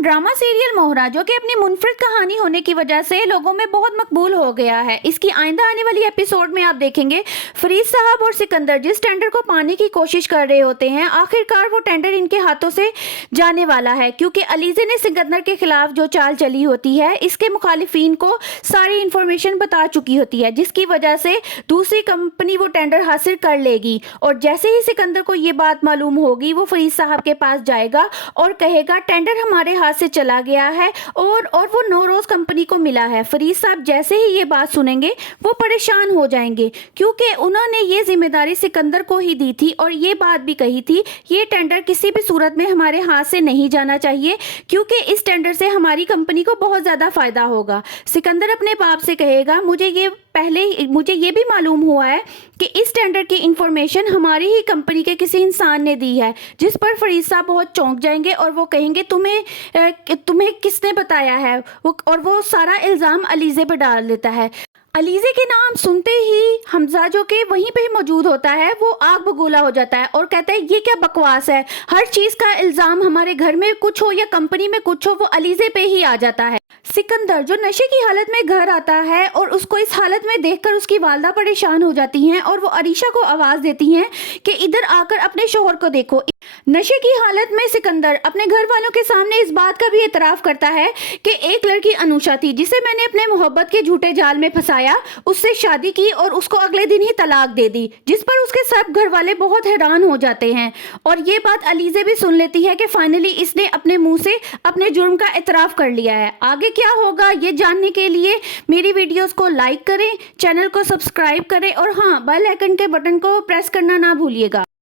Drama serial मोहरा जो कि अपनी मुनफरिद कहानी होने की वजह से लोगों में बहुत मकबूल हो गया है। इसकी आइंदा आने वाली एपिसोड में आप देखेंगे फरीद साहब और सिकंदर जिस टेंडर को पाने की कोशिश कर रहे होते हैं, आखिरकार वो टेंडर इनके हाथों से जाने वाला है, क्योंकि अलीज़े ने सिकंदर के खिलाफ जो चाल चली होती है इसके मुखालिफिन को सारी इंफॉर्मेशन बता चुकी होती है, जिसकी वजह से दूसरी कंपनी वो टेंडर हासिल कर लेगी। और जैसे ही सिकंदर को ये बात मालूम होगी वो फरीद साहब के पास जाएगा और कहेगा टेंडर हमारे हाथ से चला गया है और वो नौरोज कंपनी को मिला है। फरीद साहब जैसे ही ये बात सुनेंगे वो परेशान हो जाएंगे, क्योंकि उन्होंने ये जिम्मेदारी सिकंदर को ही दी थी और ये बात भी कही थी ये टेंडर किसी भी सूरत में हमारे हाथ से नहीं जाना चाहिए, क्योंकि इस टेंडर से हमारी कंपनी को बहुत ज़्यादा फ़ायदा होगा। सिकंदर अपने बाप से कहेगा मुझे ये भी मालूम हुआ है कि इस टेंडर की इंफॉर्मेशन हमारी ही कंपनी के किसी इंसान ने दी है, जिस पर फरीद साहब बहुत चौंक जाएंगे और वो कहेंगे तुम्हें किसने बताया है, और वो सारा इल्ज़ाम अलीज़े पर डाल देता है। अलीज़े के नाम सुनते ही हमजा जो कि वहीं पे मौजूद होता है वो आग बगोला हो जाता है और कहता है ये क्या बकवास है, हर चीज़ का इल्ज़ाम हमारे घर में कुछ हो या कंपनी में कुछ हो वो अलीज़े पे ही आ जाता है। सिकंदर जो नशे की हालत में घर आता है और उसको इस हालत में देखकर उसकी वालदा परेशान हो जाती हैं और वो अरीशा को आवाज़ देती हैं कि इधर आकर अपने शोहर को देखो। नशे की हालत में सिकंदर अपने घर वालों के सामने इस बात का भी एतराफ़ करता है कि एक लड़की अनुषा थी जिसे मैंने अपने मोहब्बत के झूठे जाल में फंसाया, उससे शादी की और उसको अगले दिन ही तलाक दे दी, जिस पर उसके सब घर वाले बहुत हैरान हो जाते हैं। और ये बात अलीज़े भी सुन लेती है कि फाइनली इसने अपने मुंह से अपने जुर्म का एतराफ़ कर लिया है। आगे क्या होगा ये जानने के लिए मेरी वीडियोस को लाइक करें, चैनल को सब्सक्राइब करें और हाँ बेल आइकन के बटन को प्रेस करना ना भूलिएगा।